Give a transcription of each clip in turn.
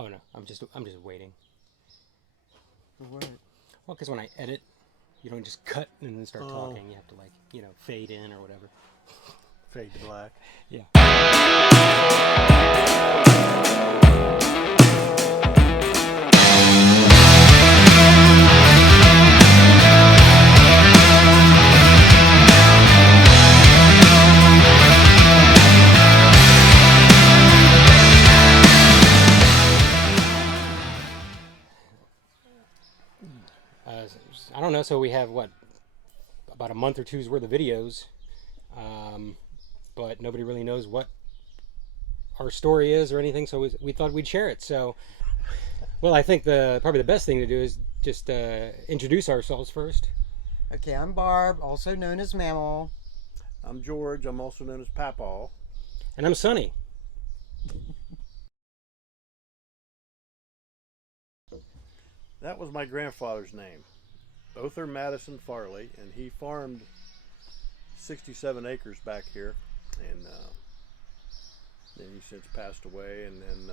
Oh no, I'm just waiting. For what? Well, because when I edit, you don't just cut and then start talking. You have to like fade in or whatever. Fade to black. Yeah. I don't know. So we have what, about a month or two's worth of videos, but nobody really knows what our story is or anything. So we thought we'd share it. So, well, I think probably the best thing to do is just introduce ourselves first. Okay, I'm Barb, also known as Mamaw. I'm George. I'm also known as Papaw. And I'm Sonny. That was my grandfather's name. Both are Madison Farley, and he farmed 67 acres back here, and then he since passed away. And then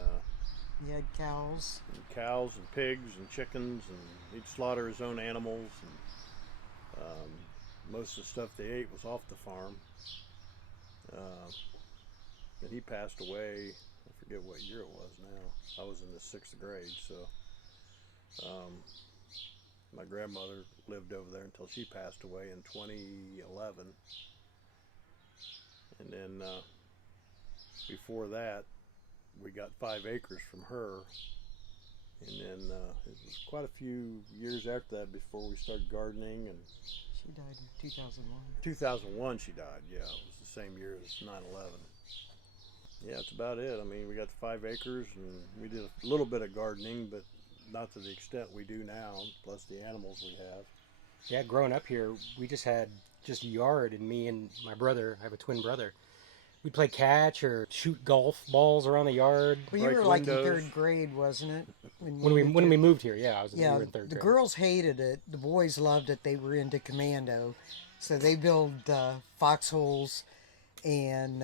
He had cows. and cows and pigs and chickens, and he'd slaughter his own animals. And most of the stuff they ate was off the farm. And he passed away. I forget what year it was now. I was in the 6th grade, so. My grandmother lived over there until she passed away in 2011, and then before that we got 5 acres from her, and then it was quite a few years after that before we started gardening. And She died in 2001. 2001 she died. Yeah, it was the same year as 9/11. Yeah, that's about it. I mean, we got 5 acres, and we did a little bit of gardening, but not to the extent we do now, plus the animals we have. Yeah, growing up here, we just had just yard, and me and my brother, I have a twin brother, we'd play catch or shoot golf balls around the yard. Well, you Break were like in windows. 3rd grade, wasn't it? When we moved here, yeah, we Yeah, were in 3rd the grade. girls hated it. The boys loved it. They were into commando. So they built foxholes and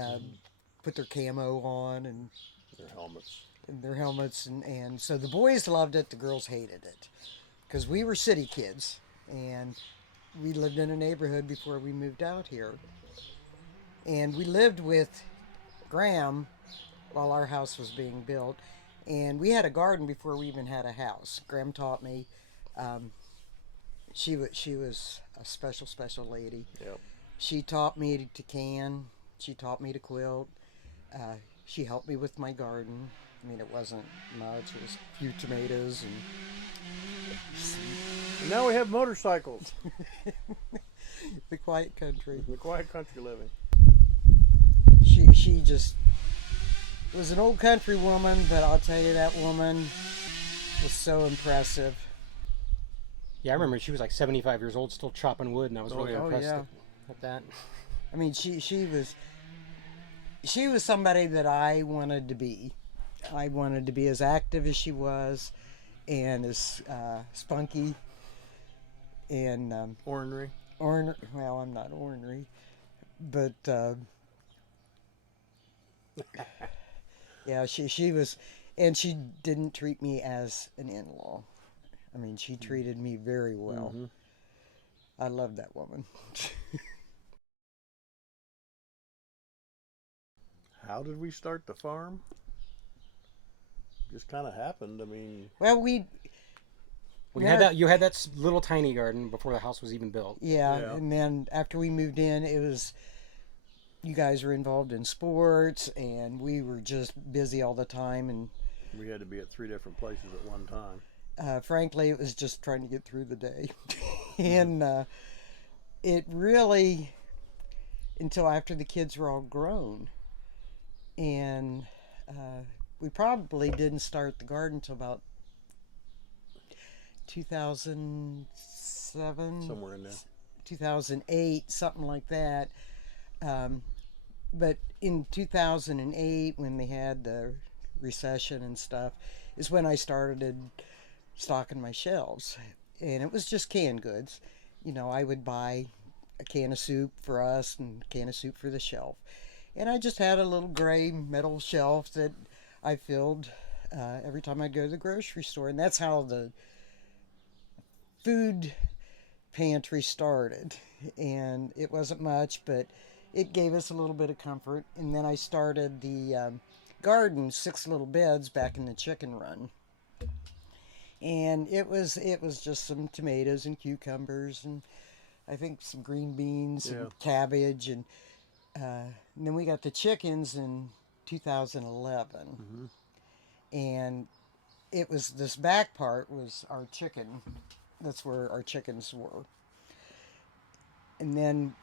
put their camo on and Their helmets. their helmets. And so the boys loved it. The girls hated it. Because we were city kids. And we lived in a neighborhood before we moved out here. And we lived with Graham while our house was being built. And we had a garden before we even had a house. Graham taught me. She was a special lady. Yep. She taught me to can. She taught me to quilt. She helped me with my garden. I mean, it wasn't much. It was a few tomatoes and And now we have motorcycles. the quiet country. The quiet country living. She just was an old country woman, but I'll tell you, that woman was so impressive. Yeah, I remember she was like 75 years old, still chopping wood, and I was really yeah. impressed Oh, yeah. at that. I mean, she was somebody that I wanted to be. I wanted to be as active as she was, and as spunky, and Ornery. well, I'm not ornery, but yeah, she was, and she didn't treat me as an in-law. I mean, she treated me very well. Mm-hmm. I love that woman. How did we start the farm? Just kind of happened. I mean, Well, Well, you had that little tiny garden before the house was even built. yeah, Yeah. and then after we moved in, it was, you guys were involved in sports, and we were just busy all the time, and we had to be at 3 different places at one time. frankly, it was just trying to get through the day. And it really, until after the kids were all grown, and we probably didn't start the garden until about 2007, Somewhere in there. 2008, something like that. But in 2008, when they had the recession and stuff, is when I started stocking my shelves. And it was just canned goods. You know, I would buy a can of soup for us and a can of soup for the shelf. And I just had a little gray metal shelf that I filled every time I go to the grocery store. And that's how the food pantry started. And it wasn't much, but it gave us a little bit of comfort. And then I started the garden, 6 little beds back in the chicken run. And it was just some tomatoes and cucumbers and I think some green beans Yeah. and cabbage and then we got the chickens in 2011. And it was this back part was our chicken. That's where our chickens were. And then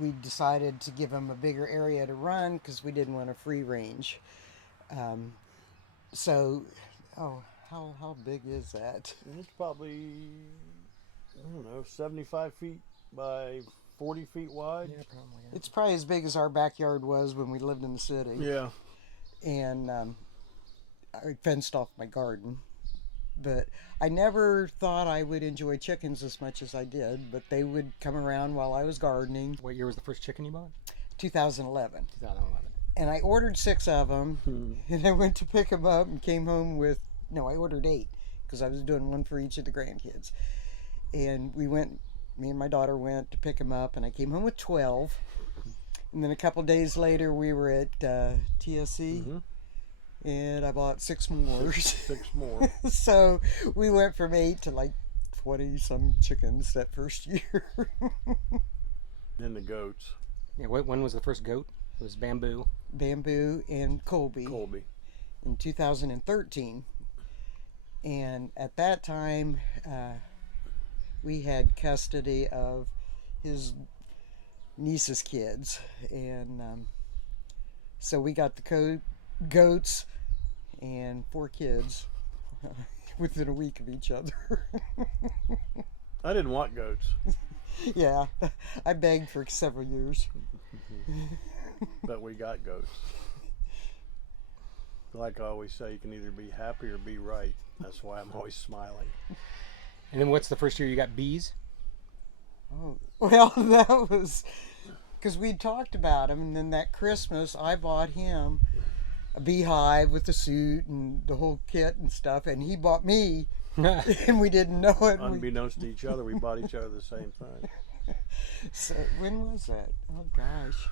we decided to give them a bigger area to run because we didn't want a free range. How big is that? It's probably, I don't know, 75 feet by 40 feet wide. Yeah, probably. Yeah. It's probably as big as our backyard was when we lived in the city. Yeah. And I fenced off my garden. But I never thought I would enjoy chickens as much as I did. But they would come around while I was gardening. What year was the first chicken you bought? 2011. 2011. And I ordered 6 of them. And I went to pick them up and came home with, no, I ordered 8 because I was doing one for each of the grandkids. And we went, me and my daughter went to pick them up, and I came home with 12. And then a couple days later, we were at TSC, and I bought 6 more. 6 more. So we went from 8 to like 20 some chickens that first year. Then the goats. Yeah. When was the first goat? It was Bamboo. Bamboo and Colby. In 2013. And at that time, we had custody of his niece's kids. And so we got the goats and 4 kids within a week of each other. I didn't want goats. Yeah, I begged for several years. But we got goats. Like I always say, you can either be happy or be right. That's why I'm always smiling. And then what's the first year you got bees? Oh, well, that was because we talked about him, and then that Christmas I bought him a beehive with the suit and the whole kit and stuff, and he bought me, and we didn't know it. Unbeknownst to each other, we bought each other the same thing. So when was that? Oh gosh.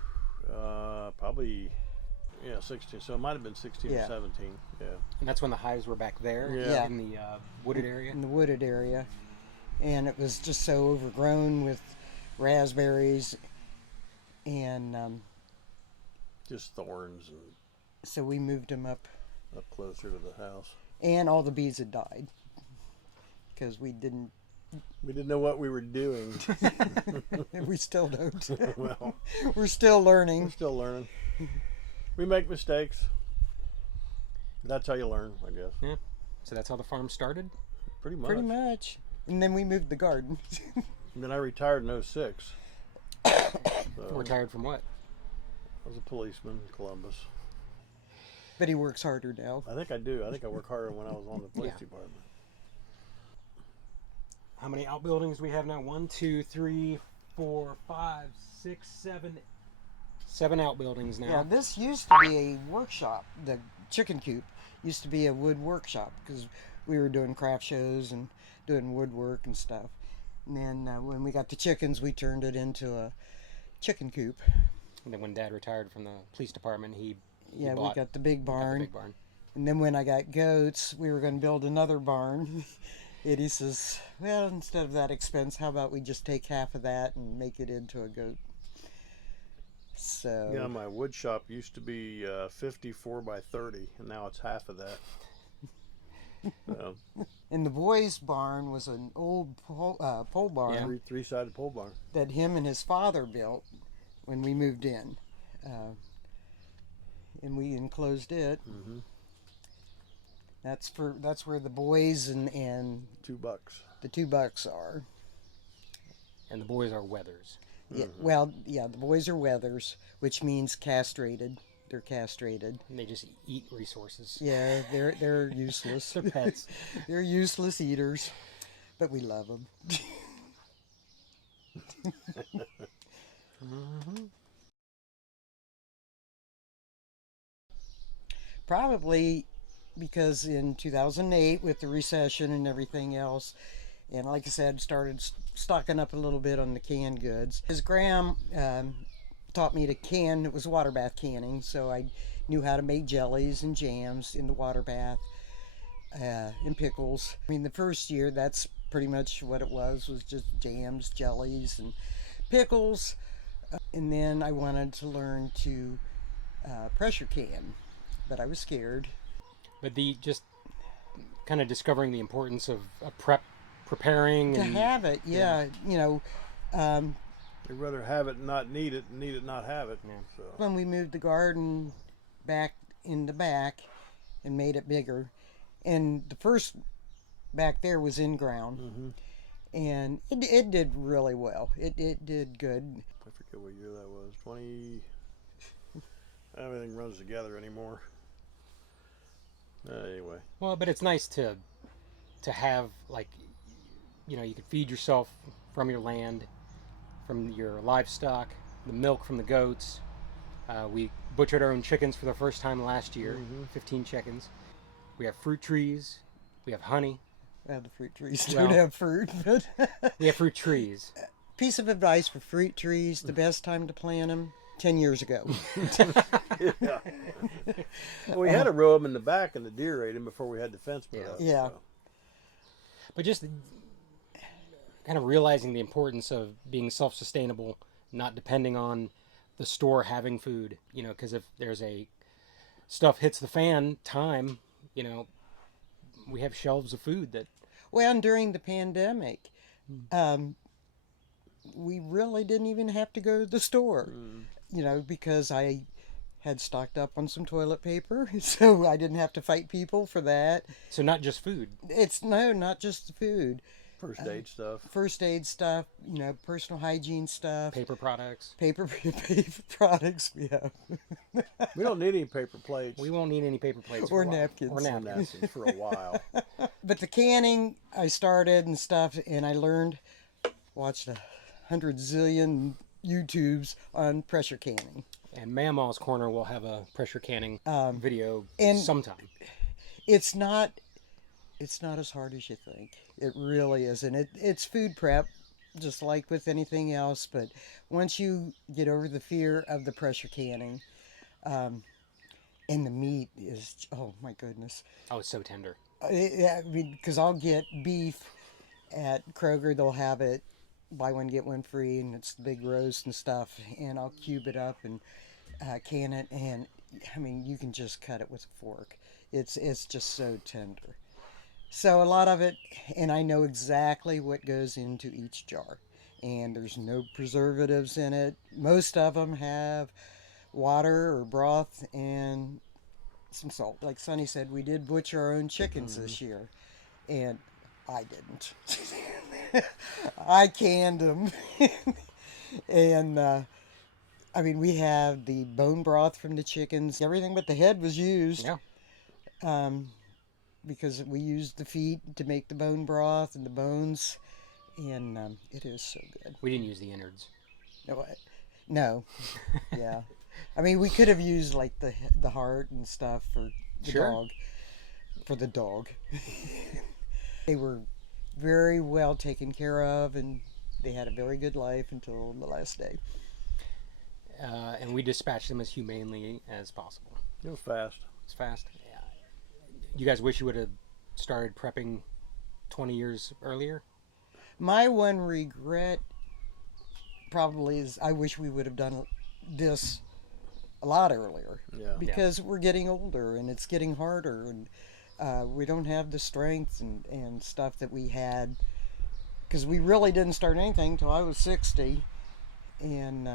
Probably, 16. So it might have been 16 Yeah. or 17. Yeah. And that's when the hives were back there Yeah. in the wooded area. In the wooded area, and it was just so overgrown with raspberries, and Just thorns and so we moved him up, up closer to the house. and all the bees had died because we didn't. We didn't know what we were doing. We still don't. Well, We're still we're learning. still learning. We make mistakes. That's how you learn, I guess. Yeah. So that's how the farm started. Pretty much. Pretty much. And then we moved the garden. And then I retired in 06. Retired from what? I was a policeman in Columbus. But he works harder now. I think I do. I think I work harder when I was on the police Yeah. department. How many outbuildings do we have now? 1, 2, 3, 4, 5, 6, 7. 7 outbuildings now. Yeah, this used to be a workshop. The chicken coop used to be a wood workshop because we were doing craft shows and doing woodwork and stuff. And then when we got the chickens, we turned it into a chicken coop. And then when Dad retired from the police department, he Yeah, we bought- got the big got the barn. big barn. And then when I got goats, we were going to build another barn. Eddie says, well, instead of that expense, how about we just take half of that and make it into a goat? So Yeah, my wood shop used to be 54 by 30, and now it's half of that. So, and the boys' barn was an old pole barn Yeah. three-sided pole barn. that him and his father built when we moved in. And we enclosed it. Mm-hmm. That's where the boys and $2. the 2 bucks are. And the boys are Weathers. Yeah, well, yeah, the boys are Weathers, which means castrated. They're castrated. And they just eat resources. Yeah, they're useless. They're pets. They're useless eaters, but we love them. Probably because in 2008 with the recession and everything else, and like I said, started stocking up a little bit on the canned goods. His Graham taught me to can. It was water bath canning, so I knew how to make jellies and jams in the water bath, and pickles. I mean, the first year, that's pretty much what it was just jams, jellies, and pickles. And then I wanted to learn to pressure can, but I was scared. But the just kind of discovering the importance of preparing To and have it, yeah. You know, They'd rather have it and not need it, and need it not have it. Yeah. So when we moved the garden back in the back and made it bigger, and the first back there was in ground, and it did really well. It did good. I forget what year that was. 20. Everything runs together anymore. Anyway. well, but it's nice to have, like, you know, you could feed yourself from your land, from your livestock, the milk from the goats. We butchered our own chickens for the first time last year, 15 chickens. We have fruit trees. We have honey. Well, the fruit trees Well- don't have fruit, but We have fruit trees. piece of advice for fruit trees: the best time to plant them 10 years ago. Yeah. Well, we had to row them in the back, and the deer ate them before we had the fence put up. Yeah. So. But just kind of realizing the importance of being self-sustainable, not depending on the store having food, you know, because if there's stuff hits the fan time, you know, we have shelves of food that, Well, and during the pandemic, we really didn't even have to go to the store, you know, because I had stocked up on some toilet paper, so I didn't have to fight people for that. so not just food. Not just the food. First aid stuff. First aid stuff, you know, personal hygiene stuff, Paper products. paper products, yeah. We don't need any paper plates We won't need any paper plates Or for a while. napkins. Or or napkins. napkins for a while. But the canning, I started and stuff, and I learned, watched 100 zillion YouTubes on pressure canning. And Mamaw's Corner will have a pressure canning video and- sometime. It's not as hard as you think. It really isn't. It's food prep, just like with anything else. But once you get over the fear of the pressure canning, and the meat is, oh my goodness. Oh, it's so tender. I mean, because I'll get beef at Kroger, they'll have it buy one get one free, and it's the big roast and stuff. And I'll cube it up and can it, and I mean, you can just cut it with a fork. It's just so tender. So a lot of it, and I know exactly what goes into each jar, and there's no preservatives in it. Most of them have water or broth and some salt. Like Sonny said, we did butcher our own chickens this year, and I didn't. I canned them. And I mean, we have the bone broth from the chickens. Everything but the head was used. Yeah. Because we used the feet to make the bone broth and the bones, and it is so good. We didn't use the innards. No. Yeah. I mean, we could have used like the heart and stuff for the Sure. dog. For the dog. They were very well taken care of, and they had a very good life until the last day. And we dispatched them as humanely as possible. It was fast. It's fast. Yeah. You guys wish you would have started prepping 20 years earlier? My one regret probably is I wish we would have done this a lot earlier. Yeah. Because we're getting older and it's getting harder, and we don't have the strength and stuff that we had, because we really didn't start anything until I was 60, and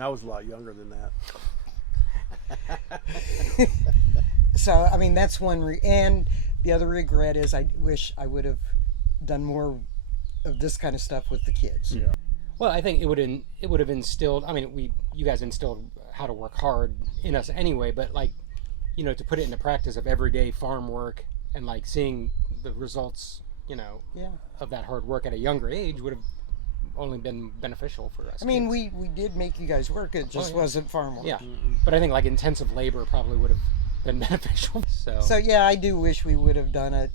I was a lot younger than that. so I mean that's one and the other regret is I wish I would have done more of this kind of stuff with the kids. Yeah. Well, I think it would have instilled. I mean, you guys instilled how to work hard in us anyway. But like, you know, to put it into practice of everyday farm work and like seeing the results, you know, Yeah. of that hard work at a younger age would have only been beneficial for us. I mean, kids. we did make you guys work. It just yeah. wasn't farm work. Yeah, but I think like intensive labor probably would have been beneficial. So yeah, I do wish we would have done it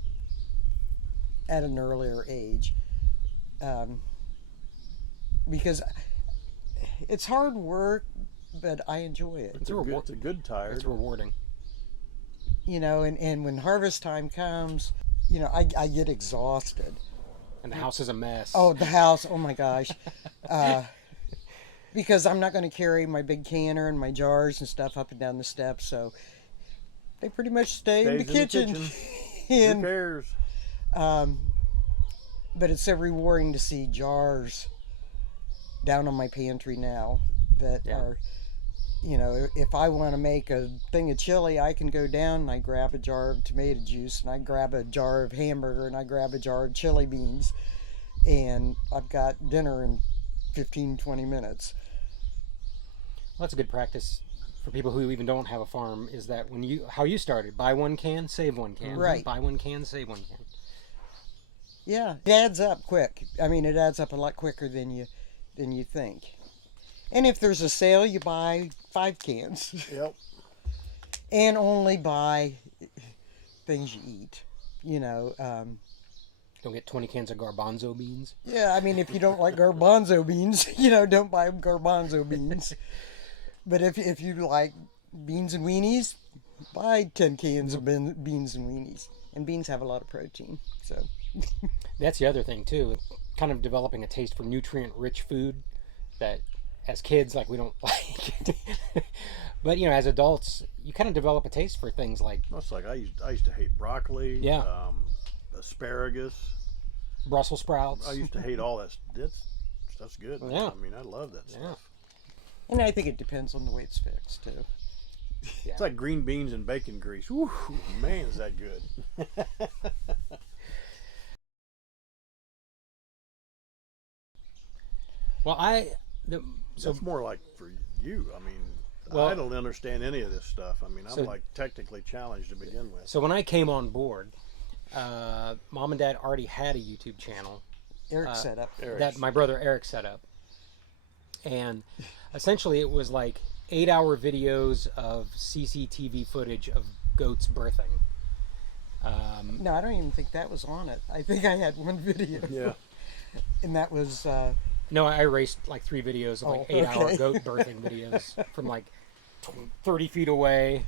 at an earlier age, because it's hard work, but I enjoy it. It's a good tired. It's rewarding. You know, and when harvest time comes, you know, I get exhausted. And the house is a mess. Oh, the house! Oh my gosh, because I'm not going to carry my big canner and my jars and stuff up and down the steps, so they pretty much stay in the kitchen. Who cares? But it's so rewarding to see jars down on my pantry now that are, you know, if I want to make a thing of chili, I can go down and I grab a jar of tomato juice and I grab a jar of hamburger and I grab a jar of chili beans, and I've got dinner in 15-20 minutes. Well, that's a good practice for people who even don't have a farm, is that how you started, buy one can, save one can. Right. Buy one can, save one can. Yeah, it adds up quick. I mean, it adds up a lot quicker than you think. And if there's a sale, you buy 5 cans. Yep. And only buy things you eat. You know. Don't get 20 cans of garbanzo beans. Yeah, I mean, if you don't like garbanzo beans, you know, don't buy garbanzo beans. But if you like beans and weenies, buy 10 cans of beans and weenies. And beans have a lot of protein, so. That's the other thing too, kind of developing a taste for nutrient-rich food that as kids, like, we don't like. But, you know, as adults, you kind of develop a taste for things like... That's like I used to hate broccoli, asparagus, Brussels sprouts. I used to hate all that. Stuff's good. Yeah. I mean, I love that stuff. And I think it depends on the way it's fixed, too. Yeah. It's like green beans and bacon grease. Whew, man, is that good. Well, so it's more like for you. I mean, well, I don't understand any of this stuff. I mean, I'm like technically challenged to begin with. So when I came on board, Mom and Dad already had a YouTube channel. Eric set up. That my brother Eric set up. And essentially it was like 8-hour videos of CCTV footage of goats birthing. No, I don't even think that was on it. I think I had one video. Yeah. And that was... No, I erased like 3 videos of like 8-hour goat birthing videos from like 30 feet away,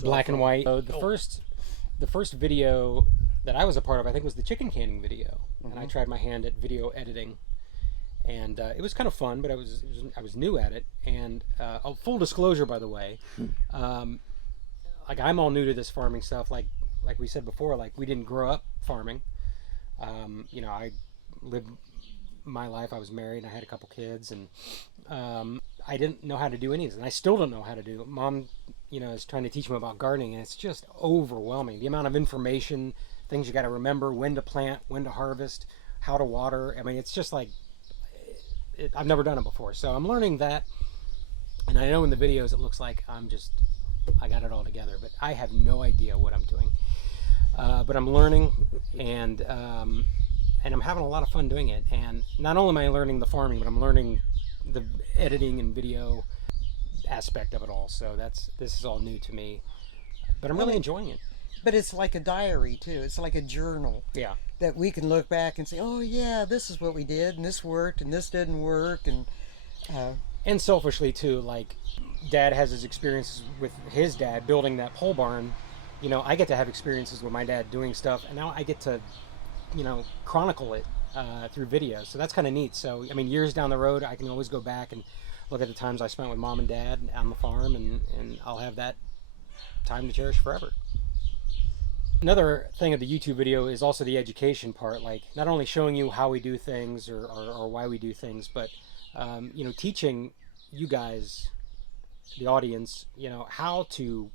black and white. So the first video that I was a part of, I think, was the chicken canning video. And I tried my hand at video editing. And it was kind of fun, but I was new at it. And full disclosure, by the way, like, I'm all new to this farming stuff. Like we said before, like, we didn't grow up farming. You know, I lived my life. I was married and I had a couple kids, and I didn't know how to do any of this, and I still don't know how to do it. Mom, you know, is trying to teach me about gardening, and it's just overwhelming. The amount of information, things you got to remember, when to plant, when to harvest, how to water. I mean, it's just like, I've never done it before, so I'm learning that. And I know in the videos it looks like I got it all together, but I have no idea what I'm doing. But I'm learning, and I'm having a lot of fun doing it. And not only am I learning the farming, but I'm learning the editing and video aspect of it all. So this is all new to me, but I'm really enjoying it. But it's like a diary too. It's like a journal. Yeah. That we can look back and say, oh yeah, this is what we did, and this worked, and this didn't work, and selfishly too, like, Dad has his experiences with his dad building that pole barn. You know, I get to have experiences with my dad doing stuff, and now I get to, you know, chronicle it through videos. So that's kind of neat. So, I mean, years down the road, I can always go back and look at the times I spent with Mom and Dad on the farm, and I'll have that time to cherish forever. Another thing of the YouTube video is also the education part, like not only showing you how we do things or why we do things, but you know, teaching you guys, the audience, you know, how to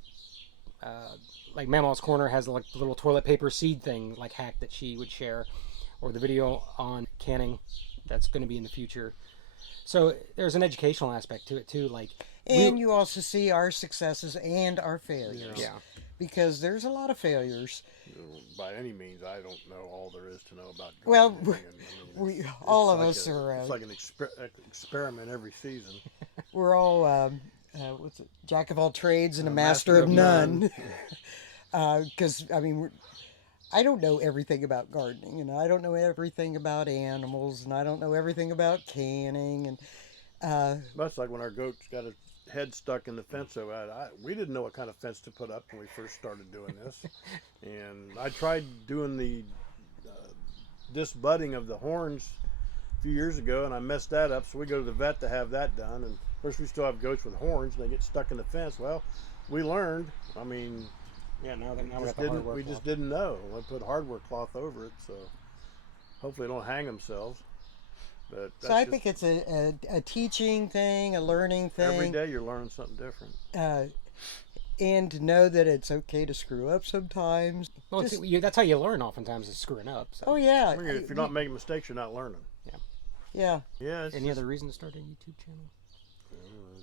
like Mamaw's Corner has like the little toilet paper seed thing, like hack that she would share, or the video on canning that's going to be in the future. So there's an educational aspect to it too, like, and you also see our successes and our failures. Yeah. Because there's a lot of failures. By any means, I don't know all there is to know about gardening. Well, I mean, all of us are... It's like an experiment every season. We're all what's it? Jack of all trades and a master of none. Because I mean, I don't know everything about gardening, and I don't know everything about animals, and I don't know everything about canning, and That's like when our goats got his head stuck in the fence. So we didn't know what kind of fence to put up when we first started doing this. And I tried doing the disbudding of the horns a few years ago, and I messed that up. So we go to the vet to have that done. And of course, we still have goats with horns, and they get stuck in the fence. Well, we learned. I mean, Yeah, now we got the hardware we cloth. just didn't know. We put hardware cloth over it, so hopefully they don't hang themselves. But so I think it's a teaching thing, a learning thing. every day you're learning something different. And to know that it's okay to screw up sometimes. Well, that's how you learn oftentimes, is screwing up. So. Oh yeah. If you're not making mistakes, you're not learning. Yeah. Yeah. Any other reason to start a YouTube channel?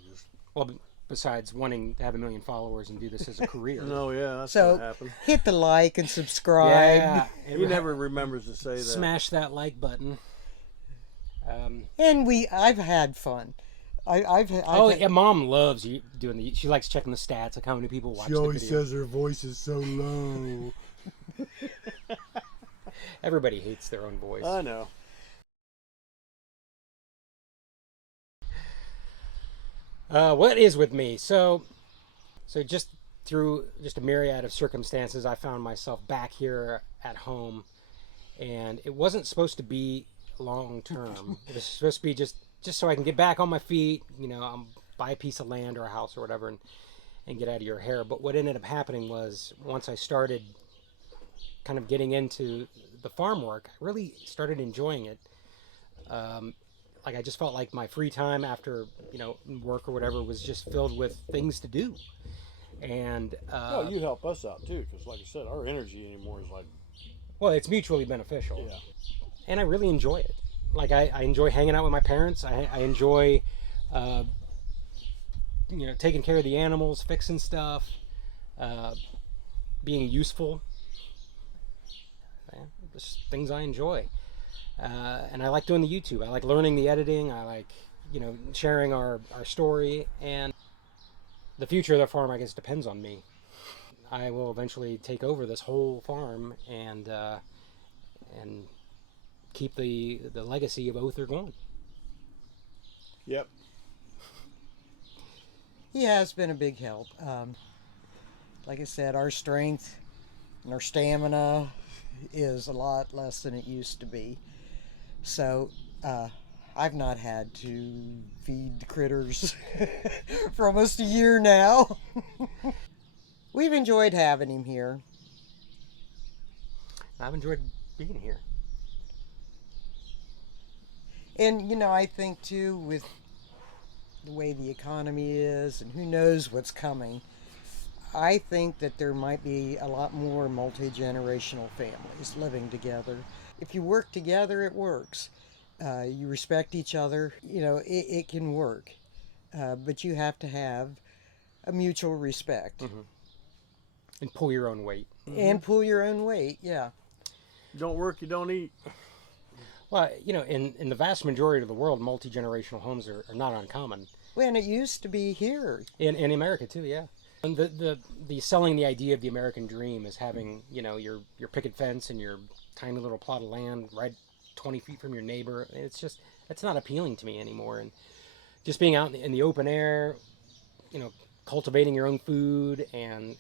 Just, Well, besides wanting to have 1 million followers and do this as a career. no, yeah, that's So what happened. hit the like and subscribe. Yeah. He never remembers to say that. Smash that like button. And I've had fun. Yeah, Mom loves you doing she likes checking the stats, like how many people watch the video. says her voice is so low. Everybody hates their own voice. I know. What is with me? So just through just a myriad of circumstances, I found myself back here at home, and it wasn't supposed to be long term. It was supposed to be just so I can get back on my feet, buy a piece of land or a house or whatever, and get out of your hair. But what ended up happening was, once I started kind of getting into the farm work, I really started enjoying it. Like, I just felt like my free time after work or whatever was just filled with things to do. And You help us out too, because like I said, our energy anymore is like, well, it's mutually beneficial. yeah. And I really enjoy it. Like, I enjoy hanging out with my parents. I enjoy taking care of the animals, fixing stuff, being useful. Just things I enjoy. And I like doing the YouTube. I like learning the editing. I like, sharing our story. And the future of the farm, I guess, depends on me. I will eventually take over this whole farm and keep the legacy of Other going. Yep. He has been a big help. Like I said, our strength and our stamina is a lot less than it used to be. So I've not had to feed the critters for almost a year now. We've enjoyed having him here. I've enjoyed being here. And, I think, too, with the way the economy is and who knows what's coming, I think that there might be a lot more multi-generational families living together. If you work together, it works. You respect each other, it can work. But you have to have a mutual respect. Mm-hmm. And pull your own weight. And pull your own weight, yeah. You don't work, you don't eat. Well, in the vast majority of the world, multi-generational homes are not uncommon. Well, and it used to be here. In America, too, yeah. And the selling the idea of the American dream is having, your picket fence and your tiny little plot of land right 20 feet from your neighbor. It's not appealing to me anymore. And just being out in the open air, cultivating your own food and,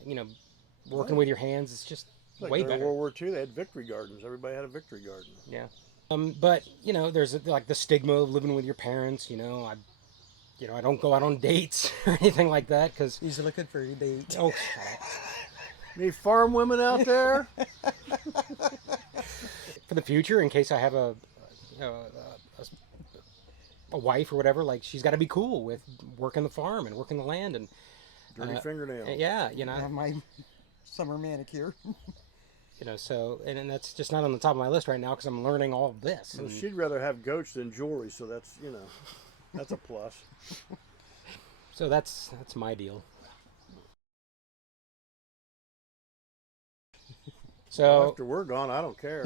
working with your hands, it's just Like way during better. World War II, they had victory gardens. Everybody had a victory garden. Yeah. But, there's like the stigma of living with your parents. I don't go out on dates or anything like that because... He's looking for a date. Oh, shut up. Any farm women out there? For the future, in case I have a wife or whatever, like, she's got to be cool with working the farm and working the land and Dirty fingernails. yeah, My summer manicure. So and that's just not on the top of my list right now because I'm learning all of this. Well, And she'd rather have goats than jewelry, so that's that's a plus. so that's my deal. So After we're gone, I don't care.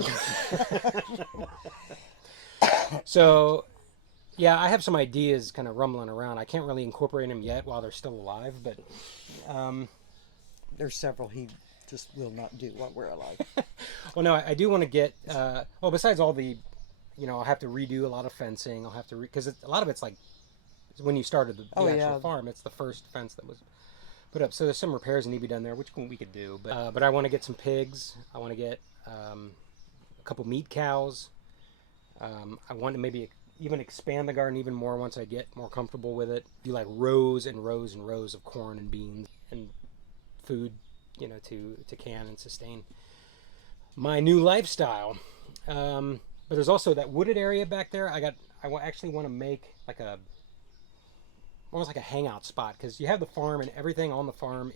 So Yeah, I have some ideas kind of rumbling around. I can't really incorporate them yet while they're still alive, but There's several he just will not do while we're alive. well, no, I do want to get. Well, besides all the, I'll have to redo a lot of fencing. I'll have to because a lot of it's like when you started the actual farm. It's the first fence that was put up. So there's some repairs that need to be done there, which we could do. But I want to get some pigs. I want to get a couple meat cows. I want to maybe even expand the garden even more once I get more comfortable with it. Do like rows and rows and rows of corn and beans and food, to can and sustain my new lifestyle. But there's also that wooded area back there. I actually want to make like almost like a hangout spot, because you have the farm and everything on the farm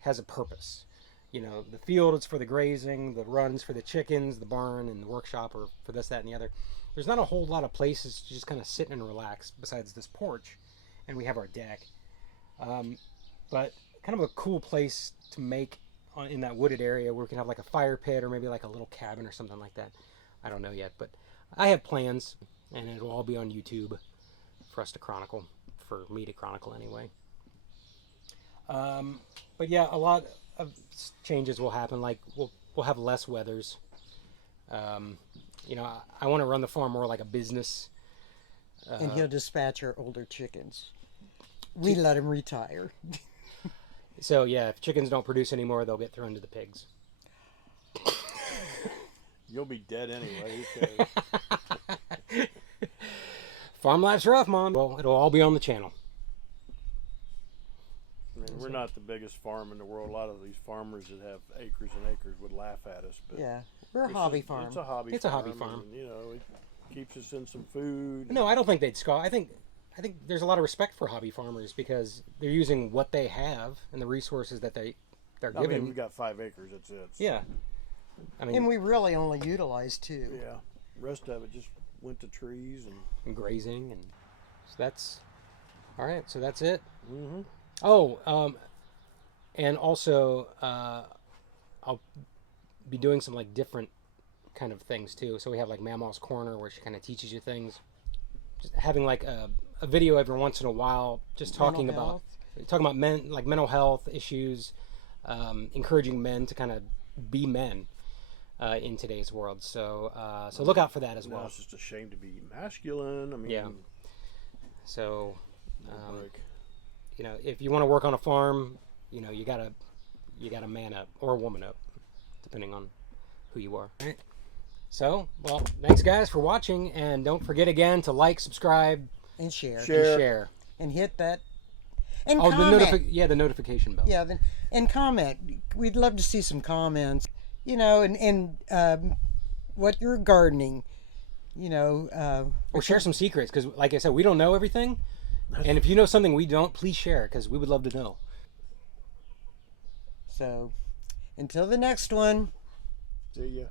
has a purpose. The field is for the grazing, the runs for the chickens, the barn and the workshop are for this, that, and the other. There's not a whole lot of places to just kind of sit and relax besides this porch, and we have our deck. But kind of a cool place to make in that wooded area where we can have like a fire pit or maybe like a little cabin or something like that. I don't know yet, but I have plans, and it'll all be on YouTube for us to chronicle, for me to chronicle anyway. But yeah, a lot of changes will happen. Like we'll have less weathers. I want to run the farm more like a business. And he'll dispatch our older chickens. We let him retire. So yeah, if chickens don't produce anymore, they'll get thrown to the pigs. You'll be dead anyway. Who cares? Farm life's rough, Mom. Well, it'll all be on the channel. I mean, we're not the biggest farm in the world. A lot of these farmers that have acres and acres would laugh at us. But yeah, we're a hobby farm. It's a hobby. It's a hobby farm. And, it keeps us in some food. No, I don't think they'd scoff. I think there's a lot of respect for hobby farmers because they're using what they have and the resources that they're given. I mean, we've got 5 acres. That's it. Yeah. I mean, and we really only utilize 2. Yeah. The rest of it just went to trees and grazing, and so that's all right. So that's it. Mm-hmm. Oh, and also I'll be doing some like different kind of things too. So we have like Mamaw's Corner where she kind of teaches you things. Just having like a video every once in a while, just talking about men, like mental health issues, encouraging men to kind of be men in today's world. So look out for that as well. It's just a shame to be masculine. I mean, yeah. So, if you want to work on a farm, you gotta man up or woman up, depending on who you are. All right. So, well, thanks guys for watching, and don't forget again to like, subscribe, and share. And share. And hit that. And comment. The notification bell. Yeah, and comment. We'd love to see some comments. And what you're gardening. Or share some secrets, because like I said, we don't know everything. And if you know something we don't, please share, because we would love to know. So, until the next one. See ya.